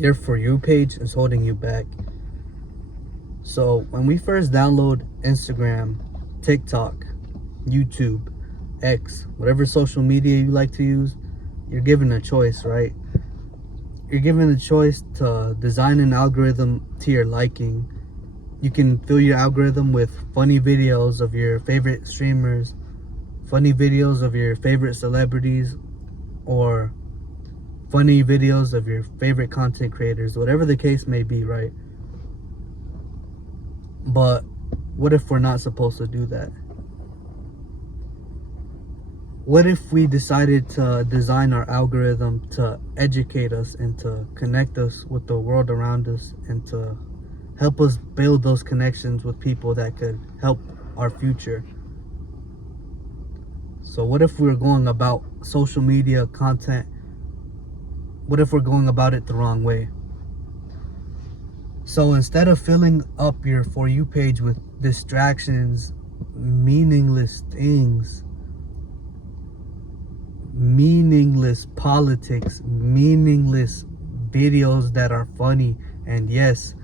Your For You page is holding you back. So when we first download Instagram, TikTok, YouTube, X, whatever social media you like to use, you're given a choice, right? You're given a choice to design an algorithm to your liking. You can fill your algorithm with funny videos of your favorite streamers, funny videos of your favorite celebrities, or funny videos of your favorite content creators, whatever the case may be, right? But what if we're not supposed to do that? What if we decided to design our algorithm to educate us and to connect us with the world around us and to help us build those connections with people that could help our future? So what if we're going about social media content? What if we're going about it the wrong way? So instead of filling up your For You page with distractions, meaningless things, meaningless politics, meaningless videos that are funny, and yes,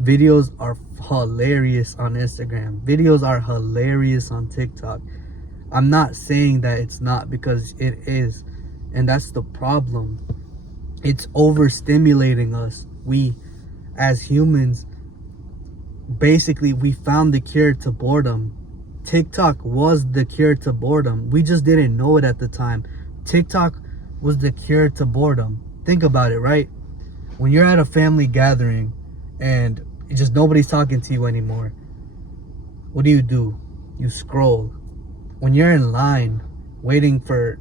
videos are hilarious on Instagram, videos are hilarious on TikTok. I'm not saying that it's not, because it is, and that's the problem. It's overstimulating us. We as humans, basically, we found the cure to boredom. TikTok was the cure to boredom. We just didn't know it at the time. TikTok was the cure to boredom. Think about it, right? When you're at a family gathering and just nobody's talking to you anymore, what do? You scroll. When you're in line waiting for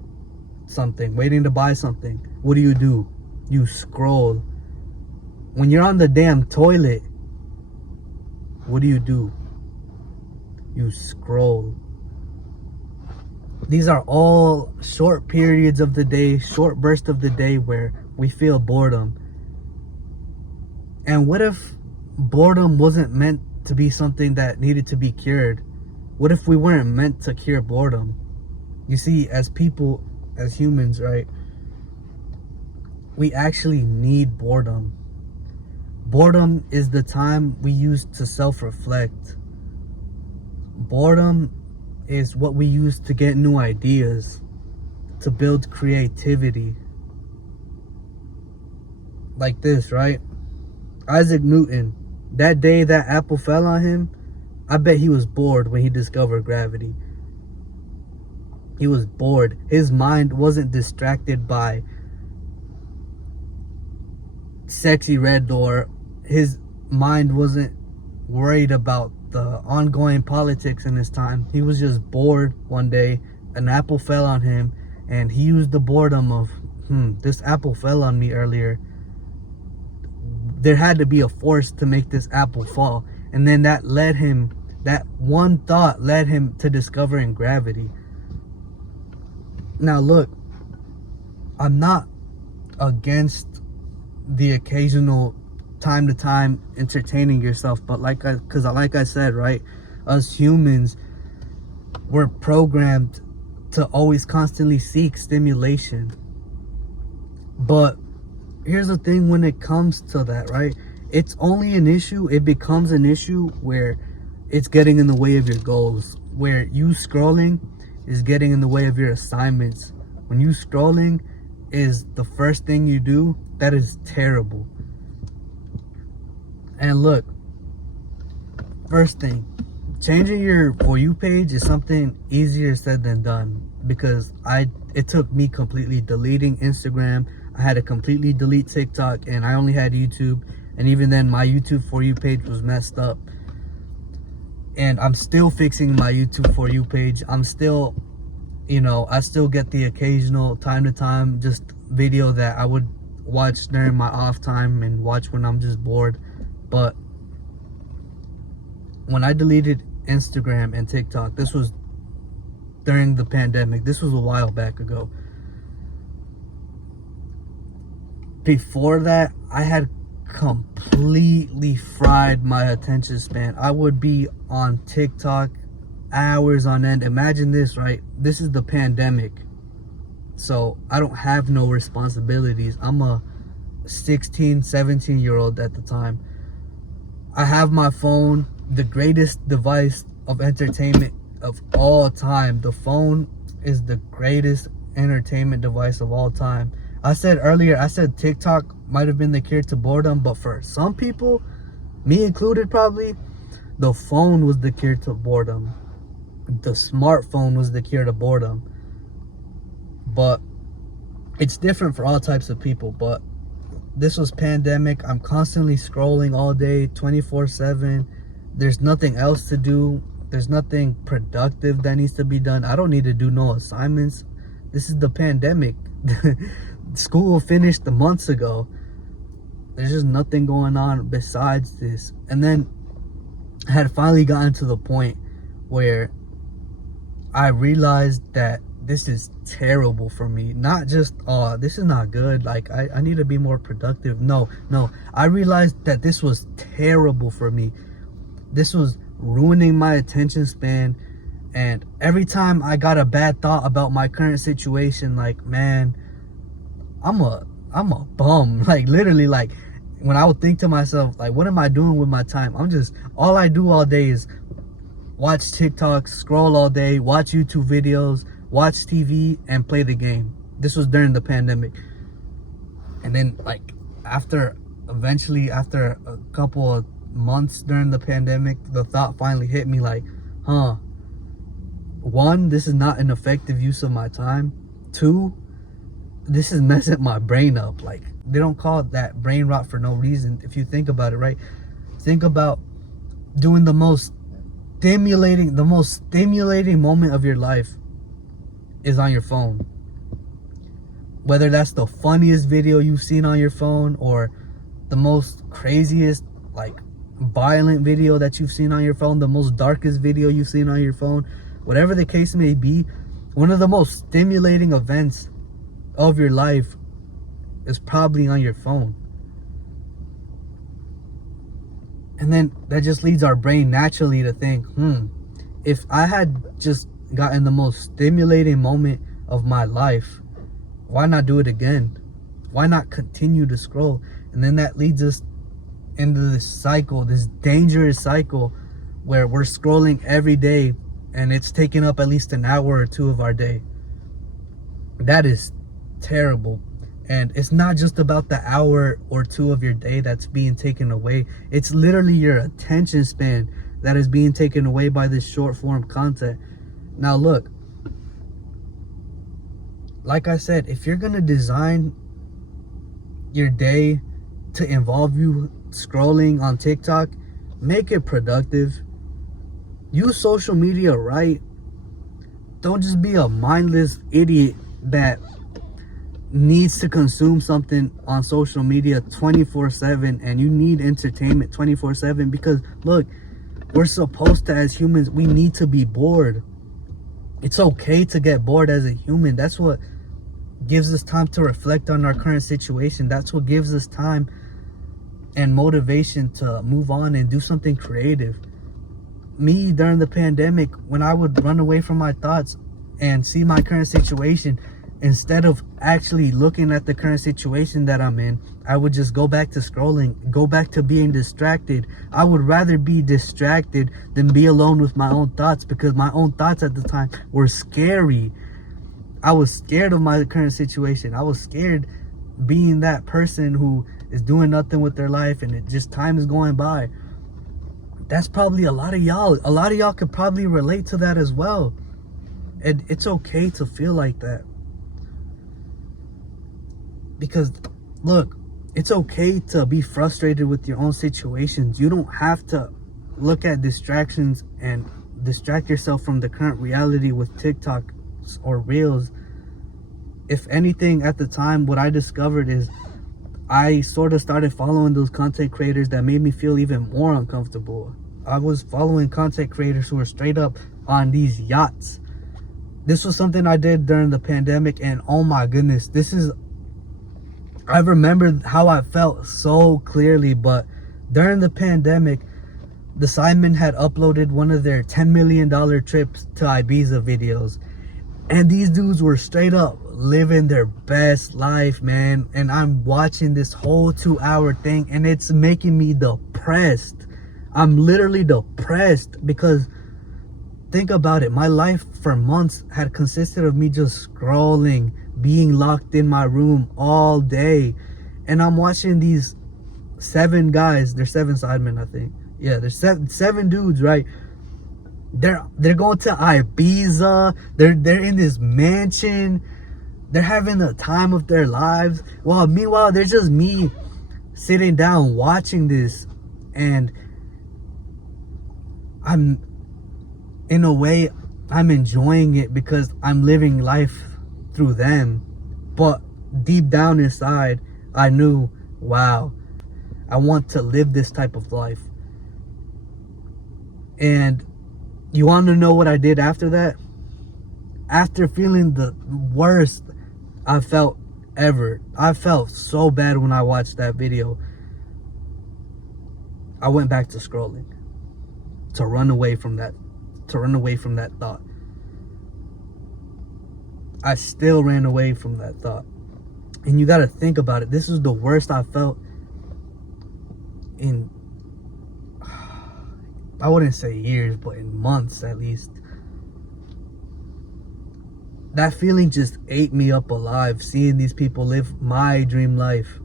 something, waiting to buy something, what do? You scroll. When you're on the damn toilet, what do? You scroll. These are all short periods of the day, short bursts of the day where we feel boredom. And what if boredom wasn't meant to be something that needed to be cured? What if we weren't meant to cure boredom? You see, as people, as humans, right, we actually need boredom. Boredom is the time we use to self-reflect. Boredom is what we use to get new ideas, to build creativity. Like this, right? Isaac Newton, that day that apple fell on him, I bet he was bored when he discovered gravity. He was bored. His mind wasn't distracted by sexy red door. His mind wasn't worried about the ongoing politics in his time. He was just bored one day. An apple fell on him, and he used the boredom of, this apple fell on me earlier. There had to be a force to make this apple fall. And then that one thought led him to discovering gravity. Now look, I'm not against the occasional time to time entertaining yourself, but like I said, right, us humans, we're programmed to always constantly seek stimulation. But here's the thing, when it comes to that, right, it's only an issue, it becomes an issue where it's getting in the way of your goals, where you scrolling is getting in the way of your assignments. When you scrolling is the first thing you do, that is terrible. And look, first thing, changing your For You page is something easier said than done, because it took me completely deleting Instagram. I had to completely delete TikTok, and I only had YouTube, and even then my YouTube For You page was messed up. And I'm still fixing my YouTube For You page. I'm still, I still get the occasional time to time just video that I would watch during my off time and watch when I'm just bored. But when I deleted Instagram and TikTok, this was during the pandemic. This was a while back ago. Before that, I had completely fried my attention span. I would be on TikTok hours on end. Imagine this, right? This is the pandemic. So I don't have no responsibilities. I'm a 16, 17-year-old at the time. I have my phone, the greatest device of entertainment of all time. The phone is the greatest entertainment device of all time. I said earlier, I said TikTok might have been the cure to boredom, but for some people, me included probably, the phone was the cure to boredom. The smartphone was the cure to boredom. But it's different for all types of people. But this was pandemic. I'm constantly scrolling all day, 24/7. There's nothing else to do. There's nothing productive that needs to be done. I don't need to do no assignments. This is the pandemic. School finished months ago. There's just nothing going on besides this. And then I had finally gotten to the point where I realized that this is terrible for me. Not just, oh, this is not good, like I need to be more productive. No. I realized that this was terrible for me. This was ruining my attention span. And every time I got a bad thought about my current situation, like, man, I'm a bum. Like, literally, like, when I would think to myself, like, what am I doing with my time? All I do all day is watch TikTok, scroll all day, watch YouTube videos, watch TV, and play the game. This was during the pandemic. And then, like, eventually after a couple of months during the pandemic, the thought finally hit me, like, one, this is not an effective use of my time. Two, this is messing my brain up. Like, they don't call it that brain rot for no reason. If you think about it, right? Think about doing the most stimulating moment of your life is on your phone. Whether that's the funniest video you've seen on your phone, or the most craziest, like, violent video that you've seen on your phone, the most darkest video you've seen on your phone, whatever the case may be, one of the most stimulating events of your life is probably on your phone. And then that just leads our brain naturally to think, if I had just gotten the most stimulating moment of my life, why not do it again? Why not continue to scroll? And then that leads us into this cycle, this dangerous cycle, where we're scrolling every day and it's taking up at least an hour or two of our day. That is terrible. And it's not just about the hour or two of your day that's being taken away. It's literally your attention span that is being taken away by this short form content. Now look, like I said, if you're gonna design your day to involve you scrolling on TikTok, make it productive. Use social media right. Don't just be a mindless idiot that needs to consume something on social media 24/7, and you need entertainment 24/7, because look, we're supposed to, as humans, we need to be bored. It's okay to get bored as a human. That's what gives us time to reflect on our current situation. That's what gives us time and motivation to move on and do something creative. Me, during the pandemic, when I would run away from my thoughts and see my current situation, instead of actually looking at the current situation that I'm in, I would just go back to scrolling, go back to being distracted. I would rather be distracted than be alone with my own thoughts, because my own thoughts at the time were scary. I was scared of my current situation. I was scared being that person who is doing nothing with their life and it just, time is going by. That's probably a lot of y'all. A lot of y'all could probably relate to that as well. And it's okay to feel like that. Because look, it's okay to be frustrated with your own situations. You don't have to look at distractions and distract yourself from the current reality with TikTok or Reels. If anything, at the time, what I discovered is I sort of started following those content creators that made me feel even more uncomfortable. I was following content creators who were straight up on these yachts. This was something I did during the pandemic, and oh my goodness, I remember how I felt so clearly. But during the pandemic, the Simon had uploaded one of their $10 million trips to Ibiza videos. And these dudes were straight up living their best life, man, and I'm watching this whole 2-hour thing, and it's making me depressed. I'm literally depressed because think about it. My life for months had consisted of me just scrolling, being locked in my room all day, and I'm watching these 7 guys. They're 7 sidemen, I think. Yeah, there's seven dudes, right? They're going to Ibiza. They're in this mansion. They're having the time of their lives. Well, meanwhile, there's just me sitting down watching this, and I'm, in a way, I'm enjoying it because I'm living life through them. But deep down inside, I knew, wow, I want to live this type of life. And you want to know what I did after that? After feeling the worst I felt ever, I felt so bad when I watched that video, I went back to scrolling to run away from that thought. I still ran away from that thought. And you got to think about it. This is the worst I felt in, I wouldn't say years, but in months at least. That feeling just ate me up alive, seeing these people live my dream life.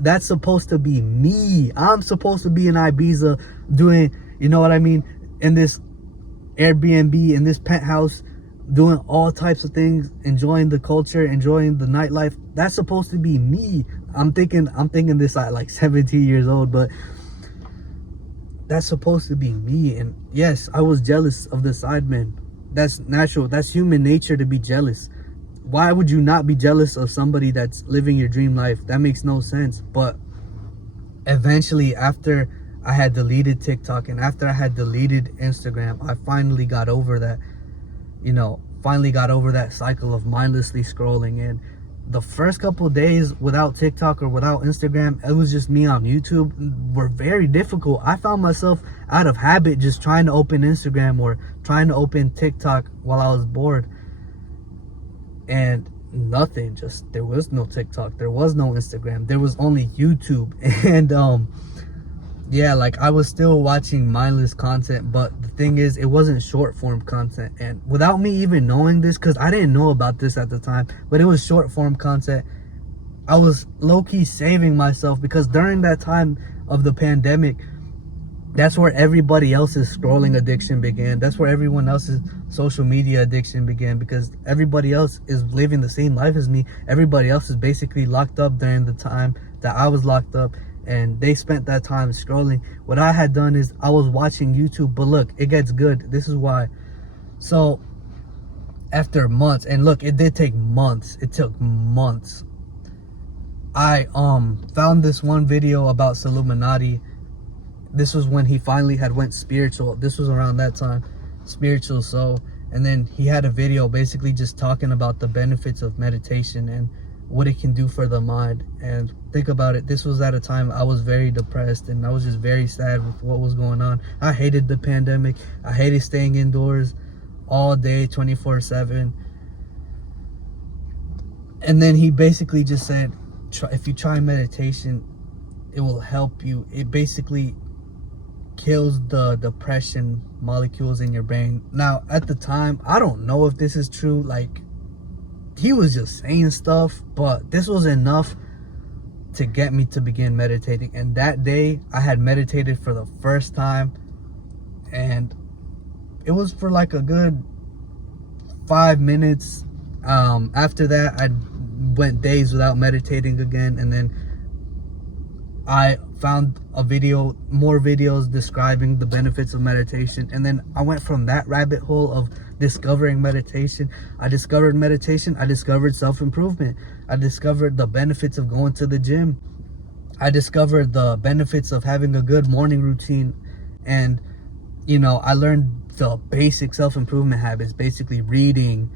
That's supposed to be me. I'm supposed to be in Ibiza doing, you know what I mean, in this Airbnb, in this penthouse, doing all types of things, enjoying the culture, enjoying the nightlife. That's supposed to be me. I'm thinking this at like 17 years old, but that's supposed to be me. And yes, I was jealous of the sidemen. That's natural. That's human nature to be jealous. Why would you not be jealous of somebody that's living your dream life? That makes no sense. But eventually, after I had deleted TikTok and after I had deleted Instagram, I finally got over that, finally got over that cycle of mindlessly scrolling. And the first couple of days without TikTok or without Instagram, it was just me on YouTube, were very difficult. I found myself out of habit just trying to open Instagram or trying to open TikTok while I was bored. And nothing, just, there was no TikTok, there was no Instagram, there was only YouTube. And yeah, like I was still watching mindless content, but the thing is, it wasn't short form content. And without me even knowing this, because I didn't know about this at the time, but it was short form content, I was low-key saving myself, because during that time of the pandemic, that's where everybody else's scrolling addiction began. That's where everyone else's social media addiction began, because everybody else is living the same life as me. Everybody else is basically locked up during the time that I was locked up, and they spent that time scrolling. What I had done is I was watching YouTube. But look, it gets good. This is why. So after months, and look, it did take months. It took months. I found this one video about Illuminati. This was when he finally had went spiritual. This was around that time, spiritual soul. And then he had a video basically just talking about the benefits of meditation and what it can do for the mind. And think about it, this was at a time I was very depressed, and I was just very sad with what was going on. I hated the pandemic. I hated staying indoors all day, 24/7. And then he basically just said, if you try meditation, it will help you. It basically kills the depression molecules in your brain. Now, at the time, I don't know if this is true. Like, he was just saying stuff, but this was enough to get me to begin meditating. And that day, I had meditated for the first time, and it was for like a good 5 minutes. After that, I went days without meditating again, and then I found more videos describing the benefits of meditation. And then I went from that rabbit hole of discovering meditation. I discovered meditation. I discovered self-improvement. I discovered the benefits of going to the gym. I discovered the benefits of having a good morning routine. And, I learned the basic self-improvement habits, basically reading,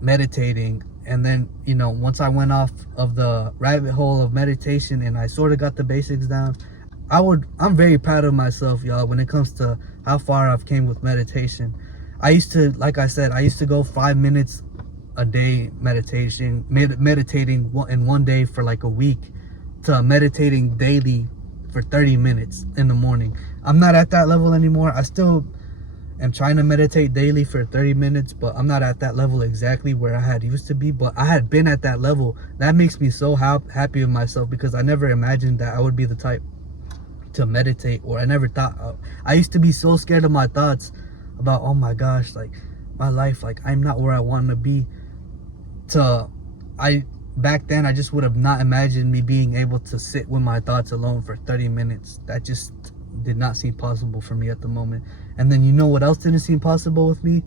meditating. And then, once I went off of the rabbit hole of meditation and I sort of got the basics down, I'm very proud of myself, y'all, when it comes to how far I've came with meditation. I used to, like I said, I used to go 5 minutes a day meditating in one day for like a week to meditating daily for 30 minutes in the morning. I'm not at that level anymore. I still am trying to meditate daily for 30 minutes, but I'm not at that level exactly where I had used to be, but I had been at that level. That makes me so happy with myself, because I never imagined that I would be the type to meditate, or I never thought I used to be so scared of my thoughts about, oh my gosh, like my life, like I'm not where I want to be. Back then I just would have not imagined me being able to sit with my thoughts alone for 30 minutes. That just did not seem possible for me at the moment. And then, you know what else didn't seem possible with me?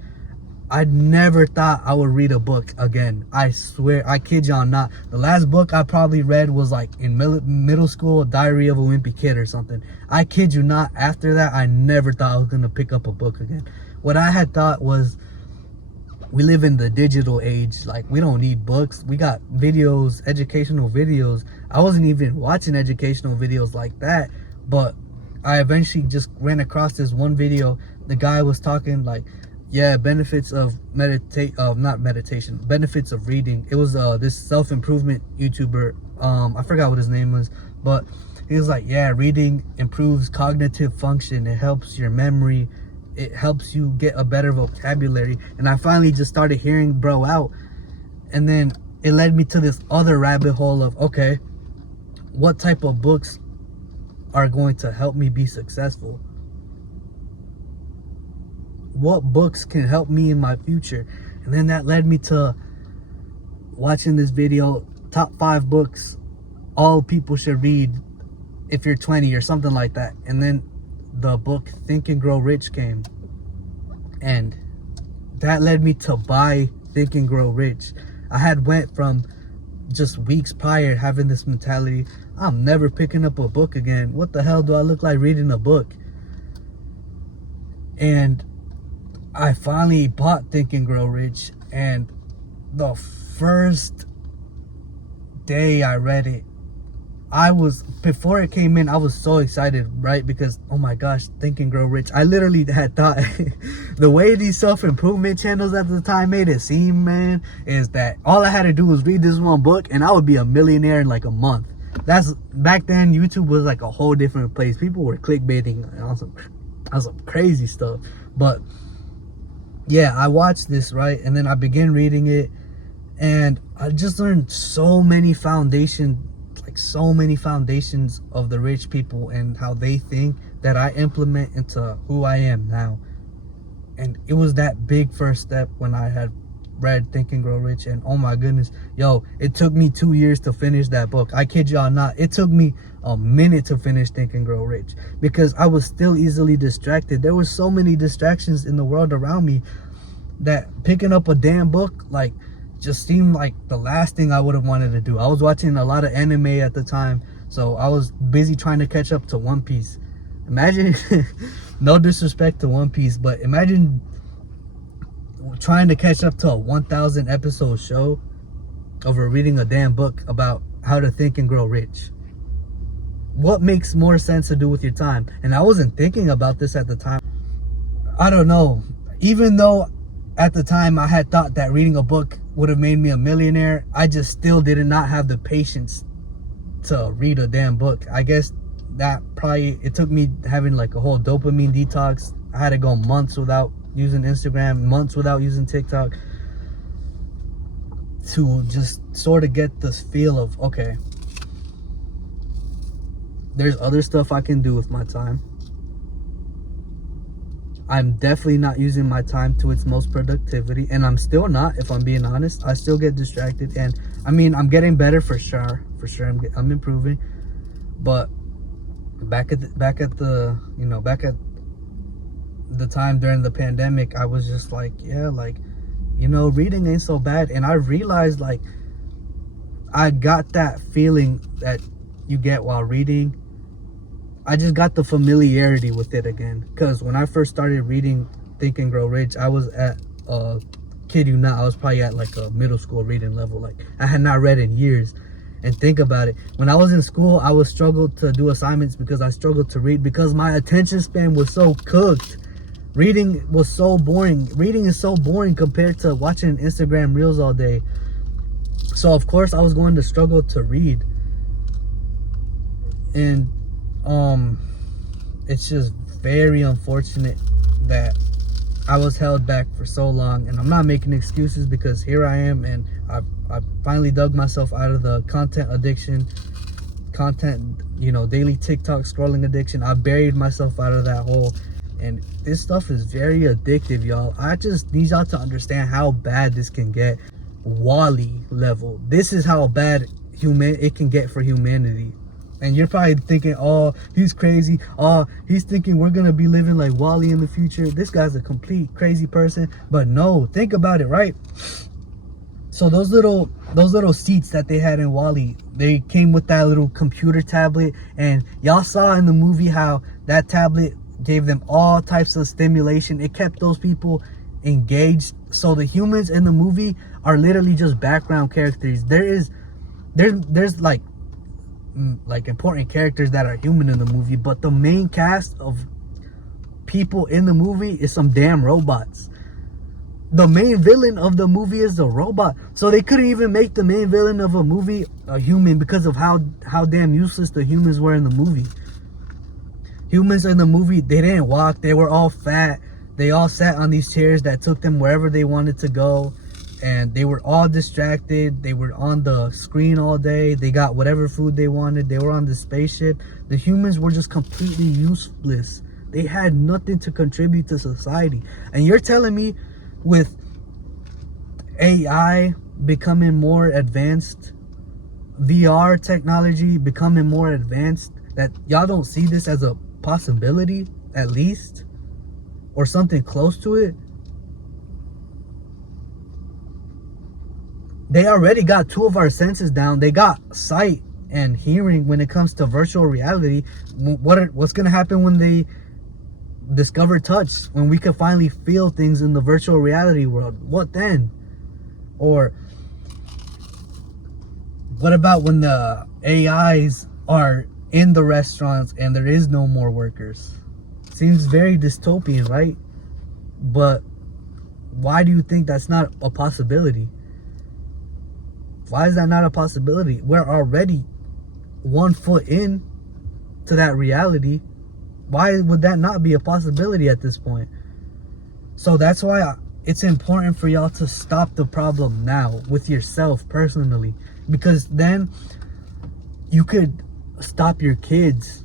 I never thought I would read a book again. I swear, I kid y'all not. The last book I probably read was like in middle school, Diary of a Wimpy Kid or something. I kid you not. After that, I never thought I was going to pick up a book again. What I had thought was, we live in the digital age. Like, we don't need books. We got videos, educational videos. I wasn't even watching educational videos like that, but I eventually just ran across this one video. The guy was talking like, yeah, benefits of benefits of reading. It was this self-improvement YouTuber. I forgot what his name was, but he was like, yeah, reading improves cognitive function. It helps your memory. It helps you get a better vocabulary. And I finally just started hearing bro out. And then it led me to this other rabbit hole of, okay, what type of books are going to help me be successful? What books can help me in my future? And then that led me to watching this video, top 5 books all people should read if you're 20 or something like that. And then the book Think and Grow Rich came, and that led me to buy Think and Grow Rich. I had went from just weeks prior having this mentality, I'm never picking up a book again. What the hell do I look like reading a book? And I finally bought Think and Grow Rich, and the first day I read it, before it came in, I was so excited, right? Because, oh my gosh, Think and Grow Rich. I literally had thought, the way these self-improvement channels at the time made it seem, man, is that all I had to do was read this one book and I would be a millionaire in like a month. Back then, YouTube was like a whole different place. People were clickbaiting on some crazy stuff. But yeah, I watched this, right? And then I began reading it, and I just learned so many foundations of the rich people and how they think, that I implement into who I am now. And it was that big first step when I had read Think and Grow Rich. And oh my goodness, yo, it took me 2 years to finish that book. I kid y'all not. It took me a minute to finish Think and Grow Rich, because I was still easily distracted. There were so many distractions in the world around me that picking up a damn book like just seemed like the last thing I would have wanted to do. I was watching a lot of anime at the time, so I was busy trying to catch up to One Piece. Imagine, no disrespect to One Piece, but imagine trying to catch up to a 1,000 episode show over reading a damn book about how to think and grow rich. What makes more sense to do with your time? And I wasn't thinking about this at the time. I don't know. Even though at the time I had thought that reading a book would have made me a millionaire, I just still did not have the patience to read a damn book. I guess that probably, it took me having like a whole dopamine detox. I had to go months without using Instagram, months without using TikTok, to just sort of get this feel of, okay, there's other stuff I can do with my time. I'm definitely not using my time to its most productivity, and I'm still not, if I'm being honest. I still get distracted, and I mean, I'm getting better for sure. I'm improving. But back at the time during the pandemic, I was just like, yeah, like, reading ain't so bad. And I realized, like, I got that feeling that you get while reading. I just got the familiarity with it again. Because when I first started reading Think and Grow Rich, I was at, kid you not, I was probably at like a middle school reading level. Like, I had not read in years. And think about it. When I was in school, I struggled to do assignments because I struggled to read, because my attention span was so cooked. Reading was so boring. Reading is so boring compared to watching Instagram reels all day. So of course I was going to struggle to read. And it's just very unfortunate that I was held back for so long. And I'm not making excuses, because here I am, and I finally dug myself out of the content addiction, daily TikTok scrolling addiction. I buried myself out of that hole. And this stuff is very addictive, y'all. I just need y'all to understand how bad this can get. Wally level. This is how bad it can get for humanity. And you're probably thinking, oh, he's crazy. Oh, he's thinking we're gonna be living like Wally in the future. This guy's a complete crazy person. But no, think about it, right? So those little seats that they had in Wally, they came with that little computer tablet. And y'all saw in the movie how that tablet gave them all types of stimulation. It kept those people engaged. So the humans in the movie are literally just background characters. There's like important characters that are human in the movie, but the main cast of people in the movie is some damn robots. The main villain of the movie is a robot. So they couldn't even make the main villain of a movie a human, because of how damn useless the humans were in the movie. Humans in the movie, they didn't walk. They were all fat. They all sat on these chairs that took them wherever they wanted to go. And they were all distracted. They were on the screen all day. They got whatever food they wanted. They were on the spaceship. The humans were just completely useless. They had nothing to contribute to society. And you're telling me with AI becoming more advanced, VR technology becoming more advanced, that y'all don't see this as a possibility, at least, or something close to it? They already got two of our senses down. They got sight and hearing when it comes to virtual reality. What's going to happen when they discover touch, when we can finally feel things in the virtual reality world? What then? Or what about when the AIs are in the restaurants and there is no more workers? Seems very dystopian, right? But why do you think that's not a possibility? Why is that not a possibility? We're already 1 foot in to that reality. Why would that not be a possibility at this point? So that's why it's important for y'all to stop the problem now with yourself personally, because then you could stop your kids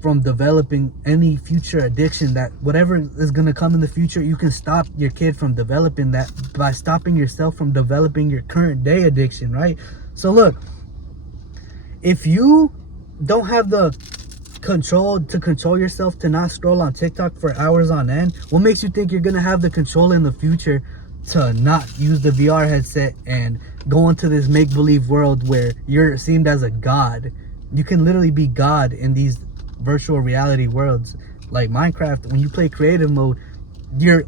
from developing any future addiction. That whatever is going to come in the future, you can stop your kid from developing that by stopping yourself from developing your current day addiction, right? So look, if you don't have the control to control yourself to not scroll on TikTok for hours on end, what makes you think you're going to have the control in the future to not use the VR headset and go into this make-believe world where you're seen as a god? You can literally be God in these virtual reality worlds. Like Minecraft, when you play creative mode, you're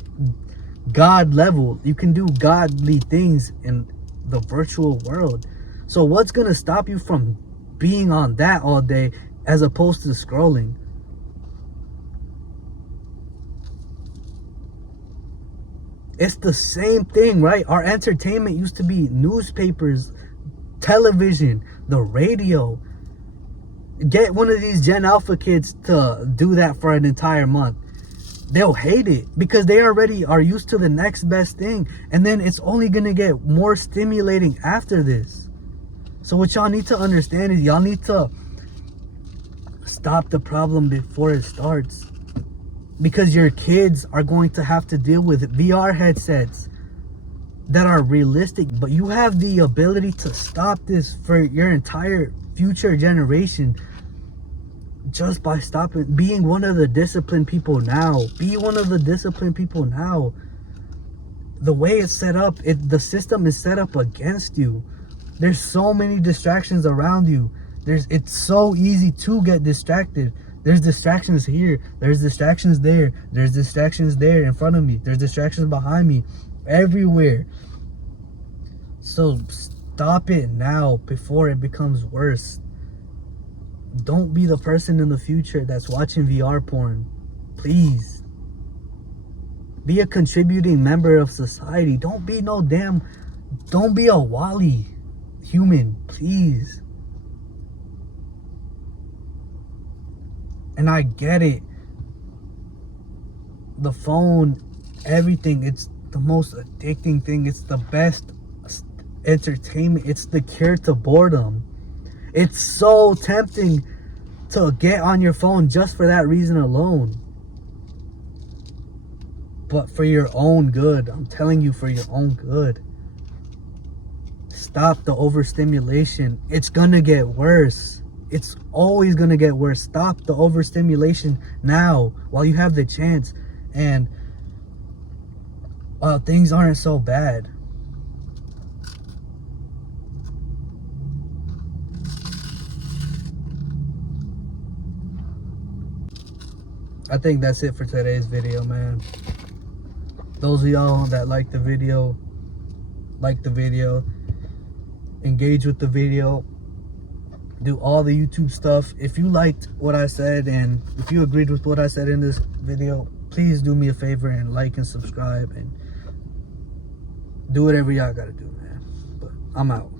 God level. You can do godly things in the virtual world. So what's gonna stop you from being on that all day as opposed to scrolling? It's the same thing, right? Our entertainment used to be newspapers, television, the radio. Get one of these Gen Alpha kids to do that for an entire month. They'll hate it because they already are used to the next best thing. And then it's only going to get more stimulating after this. So what y'all need to understand is y'all need to stop the problem before it starts. Because your kids are going to have to deal with VR headsets that are realistic. But you have the ability to stop this for your entire future generation just by being one of the disciplined people now. Be one of the disciplined people now. The way it's set up, the system is set up against you. There's so many distractions around you. It's so easy to get distracted. There's distractions here, there's distractions there, there's distractions there in front of me, there's distractions behind me, everywhere. So stop it now before it becomes worse. Don't be the person in the future that's watching VR porn. Please. Be a contributing member of society. Don't be a Wally human, please. And I get it. The phone, everything, it's the most addicting thing. It's the best entertainment. It's the cure to boredom. It's so tempting to get on your phone just for that reason alone. But for your own good. I'm telling you, for your own good. Stop the overstimulation. It's gonna get worse. It's always gonna get worse. Stop the overstimulation now while you have the chance. And while things aren't so bad. I think that's it for today's video, man. Those of y'all that like the video, engage with the video, do all the YouTube stuff. If you liked what I said and if you agreed with what I said in this video, please do me a favor and like and subscribe and do whatever y'all gotta do, man. But I'm out.